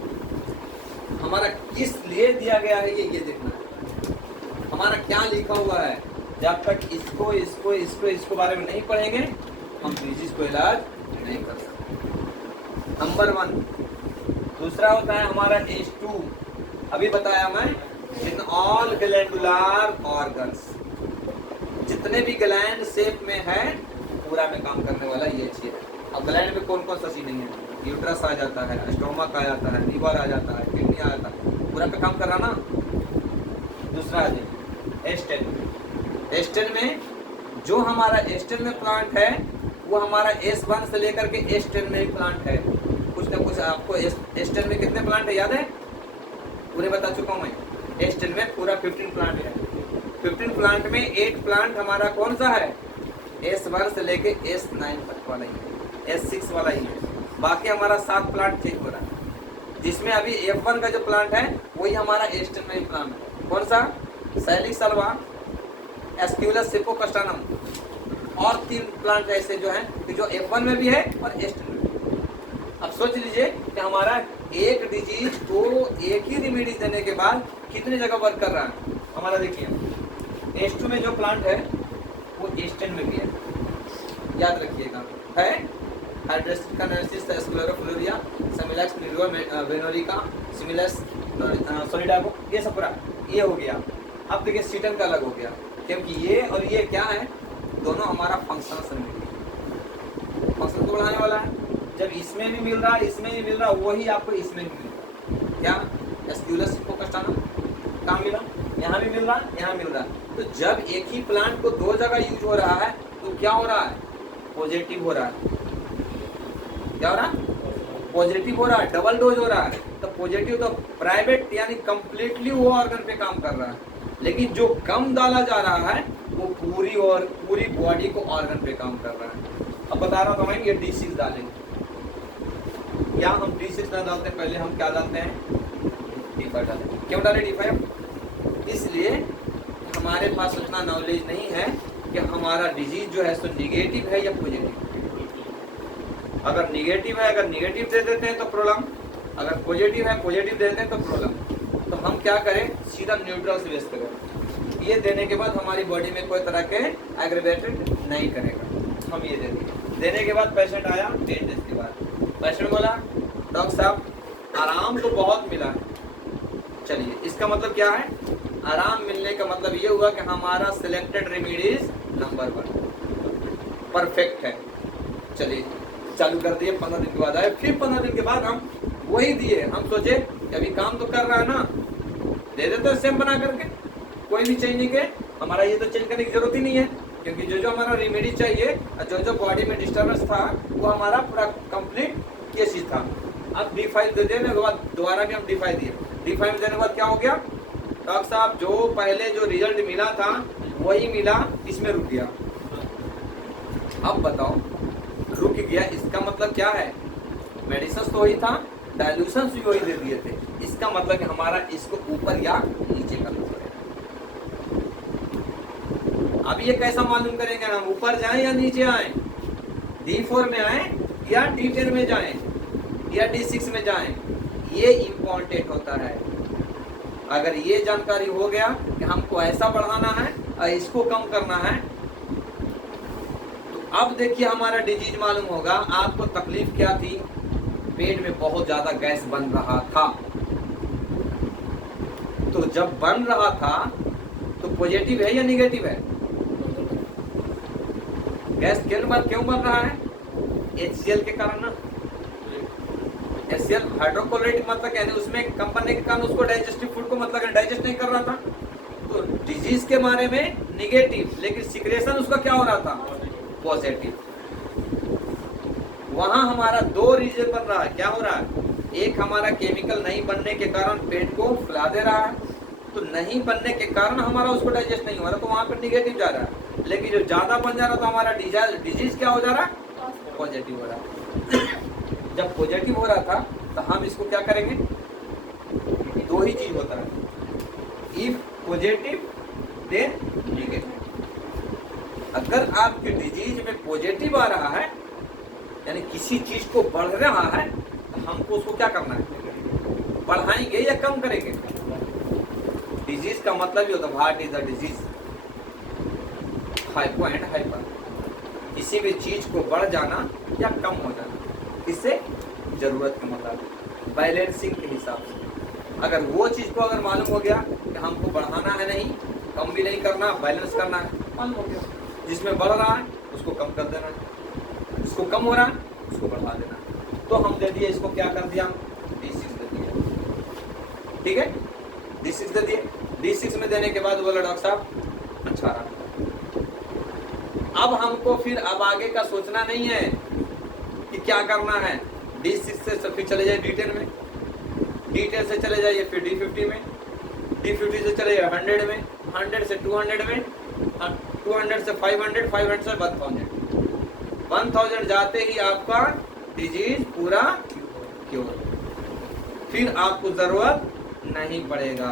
हमारा किस लिए दिया गया है, ये देखना है हमारा क्या लिखा हुआ है। जब तक इसको बारे में नहीं पढ़ेंगे हम डिजीज को इलाज नहीं कर सकते। नंबर 1। दूसरा होता है हमारा H2। अभी बताया मैं, इन ऑल ग्लैंडुलर ऑर्गन्स, जितने भी ग्लैंड शेप में है पूरा में काम करने वाला ये चीज है। अब ग्लैंड में कौन कौन सा चीज नहीं है? यूट्रस आ जाता है, स्टोमक आ जाता है, लीवर आ जाता है, किडनी आ जाता है, पूरा पे काम कर रहा ना। दूसरा है S10 में जो हमारा S10 में प्लांट है वो हमारा S1 से लेकर के S10 में भी प्लांट है। कुछ ना कुछ आपको S10 में कितने प्लांट है याद है? पूरे बता चुका हूँ मैं। S10 में पूरा 15 प्लांट है। 15 प्लांट में 8 प्लांट हमारा कौन सा है? S1 से लेके S9 तक वाला ही है, S6 वाला ही है। बाकी हमारा 7 प्लांट चेक हो रहा है, जिसमें अभी F1 का जो प्लांट है वही हमारा S10 में ही प्लांट है। कौन सा? सैलिक सल्वा, एस्क्यूलस सिपोकस्टानम, और 3 प्लांट ऐसे जो हैं कि जो F1 में भी है और H10 में भी है। अब सोच लीजिए कि हमारा एक डिजीज को एक ही रेमेडी देने के बाद कितनी जगह वर्क कर रहा है। हमारा देखिए H2 में जो प्लांट है वो H10 में भी है, याद रखिएगा, है हाइड्रोसिस स्क्लेरोफ्लोरिया, सिमिलैक्स वेनोरिका, सिमिलस सोलिडागो, ये सब पूरा ये हो गया। अब देखिए सीटन का अलग हो गया, क्योंकि ये और ये क्या है, दोनों हमारा फंक्शन को बढ़ाने वाला है। जब इसमें भी मिल रहा है इसमें भी मिल रहा है, वही आपको इसमें भी मिल रहा है। क्या एस्क्यूलस फोकस्टाना कहाँ मिला, यहाँ भी मिल रहा है, यहाँ मिल रहा है। तो जब एक ही प्लांट को 2 जगह यूज हो रहा है तो क्या हो रहा है, पॉजिटिव हो रहा है। क्या हो रहा है, पॉजिटिव हो रहा है, डबल डोज हो रहा है। तो पॉजिटिव तो प्राइवेट यानी कंप्लीटली वो ऑर्गन पे काम कर रहा है, लेकिन जो कम डाला जा रहा है वो पूरी बॉडी को ऑर्गन पे काम कर रहा है। अब बता रहा हूँ हम ये D6 डालेंगे, या हम D6 ना डालते हैं, पहले हम क्या डालते हैं, D5 डालेंगे। क्यों डाले D5? इसलिए हमारे पास उतना नॉलेज नहीं है कि हमारा डिजीज जो है सो निगेटिव है या पॉजिटिव। अगर निगेटिव है, अगर निगेटिव दे देते हैं तो प्रॉब्लम, अगर पॉजिटिव है पॉजिटिव देते हैं तो प्रॉब्लम। तो हम क्या करें, सीधा न्यूट्रल से बेस करें। ये देने के बाद हमारी बॉडी में कोई तरह के एग्रेवेटेड नहीं करेगा। हम ये दे दिए, देने के बाद पेशेंट आया 10 डेज के बाद, पेशेंट बोला डॉक्टर साहब आराम तो बहुत मिला है। चलिए इसका मतलब क्या है, आराम मिलने का मतलब ये हुआ कि हमारा सिलेक्टेड रेमेडीज नंबर 1 परफेक्ट है। चलिए चालू कर दिए, 15 दिन के बाद आए, फिर 15 दिन के बाद हम वही दिए। हम सोचे कि अभी काम तो कर रहा है ना, दे देते सेम बना करके, कोई भी चेंज नहीं के, हमारा ये तो चेंज करने की जरूरत ही नहीं है, क्योंकि जो जो हमारा रेमेडी चाहिए और जो जो बॉडी में डिस्टर्बेंस था वो हमारा पूरा कंप्लीट ये चीज था। अब D5 दे देने के बाद दोबारा भी हम D5 दिए, D5 देने के बाद क्या हो गया, डॉक्टर साहब जो पहले जो रिजल्ट मिला था वही मिला, इसमें रुक गया। अब बताओ रुक गया, इसका मतलब क्या है, मेडिसिन तो वही था, डाइल्यूशन भी वही दे दिए थे, इसका मतलब कि हमारा इसको ऊपर या नीचे करना पड़ेगा। अब ये कैसा मालूम करेंगे, हम ऊपर जाएं या नीचे आए, D4 में आए या D10 में जाएं या D6 में जाएं, ये इम्पोर्टेंट होता है। अगर ये जानकारी हो गया कि हमको ऐसा बढ़ाना है और इसको कम करना है, तो अब देखिए हमारा डिजीज मालूम होगा। आपको तकलीफ क्या थी, पेट में बहुत ज्यादा गैस बन रहा था। तो जब बन रहा था तो पॉजिटिव है या निगेटिव है, गैस क्यों बन रहा है, HCl के कारण ना। HCl हाइड्रोक्लोराइड मतलब यानी उसमें कम बनने के कारण उसको डाइजेस्टिव फूड को मतलब डाइजेस्ट नहीं कर रहा था। तो डिजीज के बारे में निगेटिव, लेकिन सिक्रेशन उसका क्या हो रहा था, पॉजिटिव। वहां हमारा 2 रीजन बन रहा है, क्या हो रहा है, एक हमारा केमिकल नहीं बनने के कारण पेट को फुला दे रहा है, तो नहीं बनने के कारण हमारा उसको डाइजेस्ट नहीं हो रहा, तो वहां पर निगेटिव जा रहा है। लेकिन जो ज्यादा बन जा रहा तो हमारा डिजीज क्या हो जा रहा, पॉजिटिव हो रहा। जब पॉजिटिव हो रहा था तो हम इसको क्या करेंगे, 2 ही चीज होता है, इफ पॉजिटिव देन निगेटिव। अगर आपके डिजीज में पॉजिटिव आ रहा है यानी किसी चीज को बढ़ रहा है, तो हमको उसको क्या करना है, बढ़ाएंगे या कम करेंगे। डिजीज का मतलब ये होता है, what is the disease, hypo and hyper, किसी भी चीज को बढ़ जाना या कम हो जाना, इससे जरूरत के मुताबिक बैलेंसिंग के हिसाब से। अगर वो चीज को अगर मालूम हो गया कि हमको बढ़ाना है नहीं, कम भी नहीं करना, बैलेंस करना है, मालूम हो गया, जिसमें बढ़ रहा है उसको कम कर देना है, जिसको कम हो रहा है उसको बढ़ा देना है। तो हम दे दिए, इसको क्या कर दिया, D6 दे दिया, ठीक है, D6 दे दिए। D6 में देने के बाद बोला डॉक्टर साहब अच्छा रहा। अब हमको फिर अब आगे का सोचना नहीं है कि क्या करना है, D6 से फिर चले जाए D10 में, D10 से चले जाइए फिर D50 में, D50 से चले जाइए 100 में, 100 से 200 में, 200 से 500, 500 से 1000 जाते ही आपका डिजीज पूरा क्योर, फिर आपको जरूरत नहीं पड़ेगा।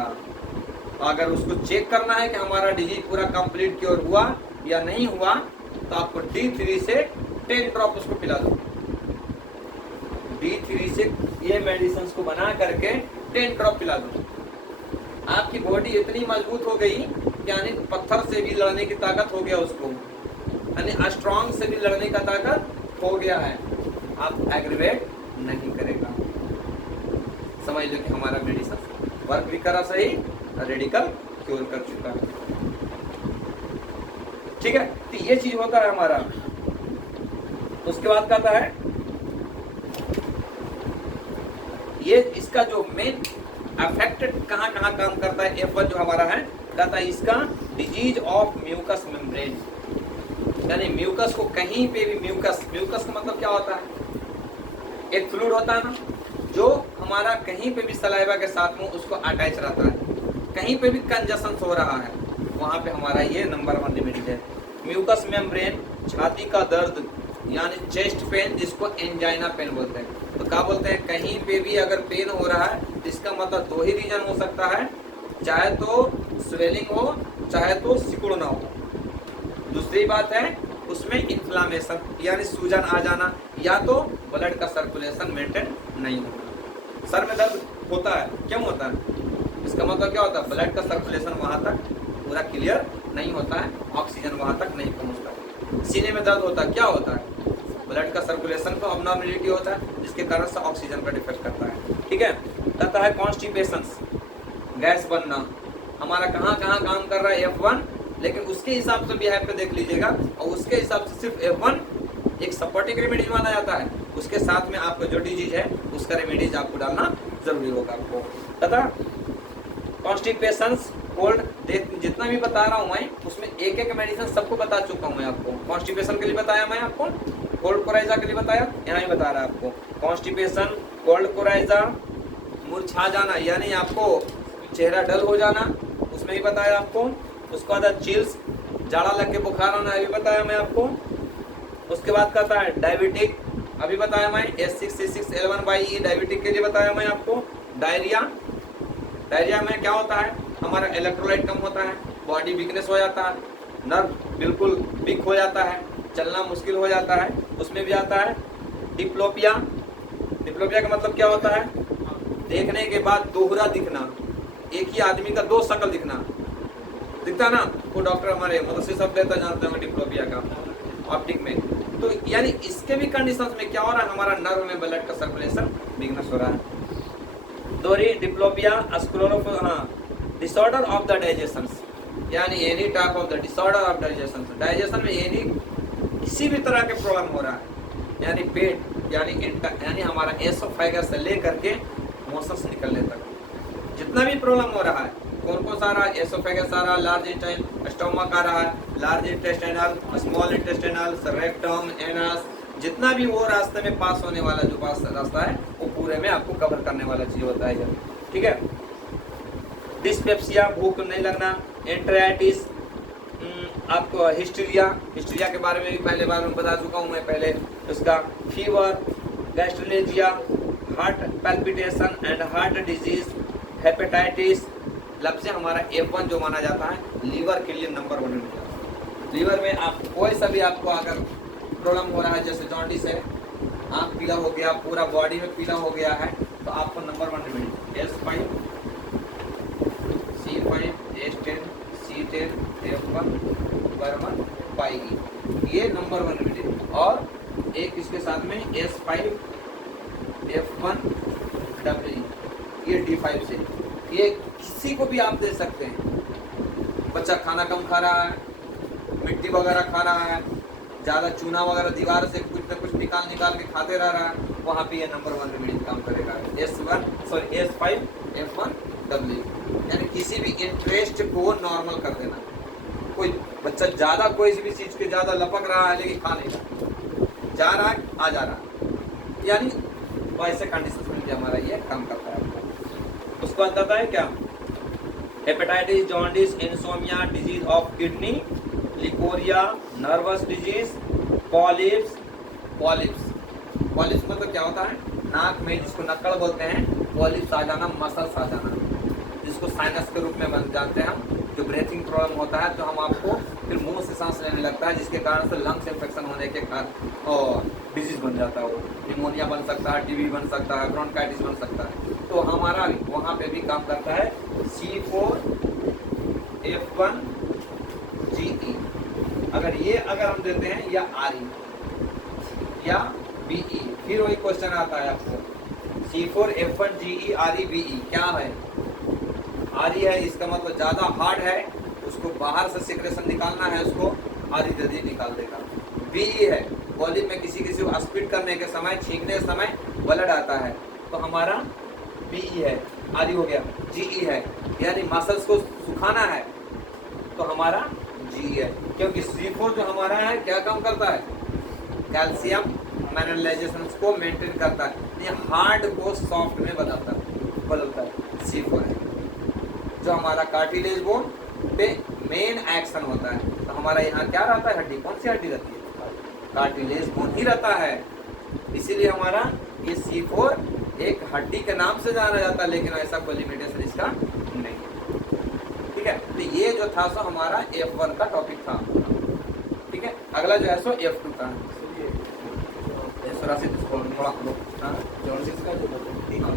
अगर उसको चेक करना है कि हमारा डिजीज पूरा कंप्लीट क्योर हुआ या नहीं हुआ, तो आपको D3 से 10 ड्रॉप उसको पिला दो। D3 से ये मेडिसिन को बना करके 10 ड्रॉप पिला दो। आपकी बॉडी इतनी मजबूत हो गई यानी पत्थर से भी लड़ने की ताकत हो गया उसको, यानी स्ट्रॉन्ग से भी लड़ने का ताकत हो गया है। आप एग्रीवेट नहीं करेगा। समझ लो कि हमारा मेडिसिन वर्क भी करा सही, रेडिकल क्योर कर चुका है। ठीक है, तो ये चीज होता है हमारा। उसके बाद कहता है ये इसका जो मेन अफेक्टेड कहाँ कहाँ काम करता है F1 जो हमारा है, कहता है इसका डिजीज ऑफ म्यूकस मेम्ब्रेन, यानी म्यूकस को कहीं पे भी म्यूकस का मतलब क्या होता है? एक फ्लूइड होता है ना जो हमारा कहीं पे भी सलाइवा के साथ में उसको अटैच रहता है, कहीं पे भी कंजशन हो रहा है, वहां पे हमारा ये नंबर 1 रेमेडी है। म्यूकस मेम्ब्रेन, छाती का दर्द यानी चेस्ट पेन जिसको एंजाइना पेन बोलते हैं। तो क्या बोलते हैं, कहीं पे भी अगर पेन हो रहा है तो इसका मतलब 2 ही रीजन हो सकता है, चाहे तो स्वेलिंग हो चाहे तो सिकुड़ना हो। दूसरी बात है उसमें इन्फ्लामेशन यानी सूजन आ जाना, या तो ब्लड का सर्कुलेशन मेंटेन नहीं होना। सर में दर्द होता है, क्यों होता है? इसका मतलब क्या होता है, ब्लड का सर्कुलेशन वहां तक पूरा क्लियर नहीं होता है, ऑक्सीजन वहां तक नहीं पहुंचता। सीने में दर्द होता है, क्या होता है? ब्लड का सर्कुलेशन को अबनॉर्मलिटी होता है जिसके कारण से ऑक्सीजन का डिफेक्ट करता है। ठीक है, कहता है कॉन्स्टिपेशन, गैस बनना, हमारा कहाँ कहाँ काम कर रहा है F1, लेकिन उसके हिसाब से भी यहाँ पे देख लीजिएगा, और उसके हिसाब से सिर्फ F1 एक सपोर्टिंग रेमेडीज माना जाता है, उसके साथ में आपको जो डिजीज है उसका रेमेडीज आपको डालना जरूरी होगा आपको। पता कॉन्स्टिपेशन, कोल्ड, जितना भी बता रहा हूँ मैं उसमें एक एक मेडिसिन सबको बता चुका हूँ मैं आपको। कॉन्स्टिपेशन के लिए बताया मैं आपको, कोल्ड कोराइजा के लिए बताया, यहाँ ही बता रहा है आपको। कॉन्स्टिपेशन, कोल्ड कोराइजा, मुरझा जाना यानी आपको चेहरा डल हो जाना, उसमें भी बताया आपको। उसके बाद चिल्स, जाड़ा लग के बुखार आना, अभी बताया मैं आपको। उसके बाद कहता है डायबिटिक, अभी बताया मैं S6C6L1/E डायबिटिक के लिए बताया मैं आपको। डायरिया, डायरिया में क्या होता है, हमारा इलेक्ट्रोलाइट कम होता है, बॉडी वीकनेस हो जाता है, नर्व बिल्कुल वीक हो जाता है, चलना मुश्किल हो जाता है, उसमें भी आता है। डिप्लोपिया, डिप्लोपिया का मतलब क्या होता है, देखने के बाद दोहरा दिखना, एक ही आदमी का 2 शक्ल दिखना, दिखता ना, वो डॉक्टर हमारे मतलब से सब लेता जानते हैं डिप्लोपिया का ऑप्टिक में। तो यानी इसके भी कंडीशंस में क्या हो रहा है, हमारा नर्व में ब्लड का सर्कुलेशन वीकनेस हो रहा है। दोहरी diplopia, disorder of the digestion, यानी any type of the disorder of digestion, digestion में एनी किसी भी तरह के प्रॉब्लम हो रहा है, यानी पेट यानी हमारा एसोफेगस से लेकर के मोशंस निकलने तक जितना भी प्रॉब्लम हो रहा है, कौन कौन सा रहा है, एसोफेगस आ रहा है, लार्ज इंटेस्टाइन, स्टोमक आ रहा है, large intestinal, small intestinal, rectum, anus, जितना भी वो रास्ते में पास होने वाला जो पास रास्ता है वो पूरे में आपको कवर करने वाला चीज होता है। ठीक है, डिस्पेप्सिया, भूख नहीं लगना, एंट्राइटिस, आपको हिस्टीरिया, हिस्टीरिया के बारे में भी पहले बार में बता चुका हूँ मैं पहले, उसका fever, gastralgia, heart palpitation and heart disease, hepatitis. लब से हमारा F1 जो माना जाता है लीवर के लिए नंबर 1 है। लीवर में आप कोई सा भी आपको अगर प्रॉब्लम हो रहा है, जैसे जॉन्डिस है, आँख पीला हो गया, पूरा बॉडी में पीला हो गया है, तो आपको number 1 remedy S5, C5, S10, C10, F1, Burman पाएगी, ये नंबर 1 रेमेडी। और एक इसके साथ में S5, F1, W, ये D5 से, ये किसी को भी आप दे सकते हैं। बच्चा खाना कम खा रहा है, मिट्टी वगैरह खा रहा है, ज़्यादा चूना वगैरह दीवार से कुछ न कुछ निकाल के खाते रह रहा है, वहाँ पे ये नंबर 1 रेमेडी काम करेगा। S5, F1, W, यानी किसी भी इंटरेस्ट को नॉर्मल कर देना। कोई बच्चा ज़्यादा कोई भी चीज़ के ज़्यादा लपक रहा है लेकिन खा नहीं रहा, जा रहा है आ जा रहा है, यानी वैसे कंडीशन में भी हमारा ये काम करता है। उसको बताता है क्या, hepatitis, jaundice, insomnia, disease of kidney, leucorrhoea, nervous disease, polyps. Polyps मतलब क्या होता है, नाक में जिसको नक्कड़ बोलते हैं, पॉलिप्स आ जाना, मसल्स आ जाना, जिसको साइनस के रूप में बन जानते हैं हम, जो ब्रीथिंग प्रॉब्लम होता है तो हम आपको फिर मुंह से सांस लेने लगता है, जिसके कारण से लंग्स इन्फेक्शन होने के कारण और डिजीज बन जाता है, वो निमोनिया बन सकता है, टीबी बन सकता है, ब्रोंकाइटिस बन सकता है। तो हमारा वहाँ पे भी काम करता है C4F1GE। अगर हम देते हैं या RE या BE, फिर वही क्वेश्चन आता है आपको C4F1GE RE BE क्या है। RE है इसका मतलब ज़्यादा हार्ड है, उसको बाहर से सिक्रेशन निकालना है, उसको RE दे दी निकाल देगा। BE है बॉडी में किसी को स्पीड करने के समय, छींकने के समय ब्लड आता है, तो हमारा BE है। RE हो गया। GE है यानी मसल्स को सुखाना है, तो हमारा GE है। क्योंकि C4 जो हमारा है क्या काम करता है, कैल्शियम मिनरलाइजेशन को मेंटेन करता है, ये हार्ड को सॉफ्ट में बदलता है। C4 है जो हमारा कार्टिलेज बोन पे मेन एक्शन होता है। तो हमारा यहाँ क्या रहता है, हड्डी, कौन सी हड्डी रहती है, कार्टिलेज बोन ही रहता है। इसीलिए हमारा ये C4 एक हड्डी के नाम से जाना जाता है, लेकिन ऐसा कोई लिमिटेशन इसका नहीं है। ठीक है, तो ये जो था सो हमारा F1 का टॉपिक था। ठीक है, अगला जो है सो F2 का। थोड़ा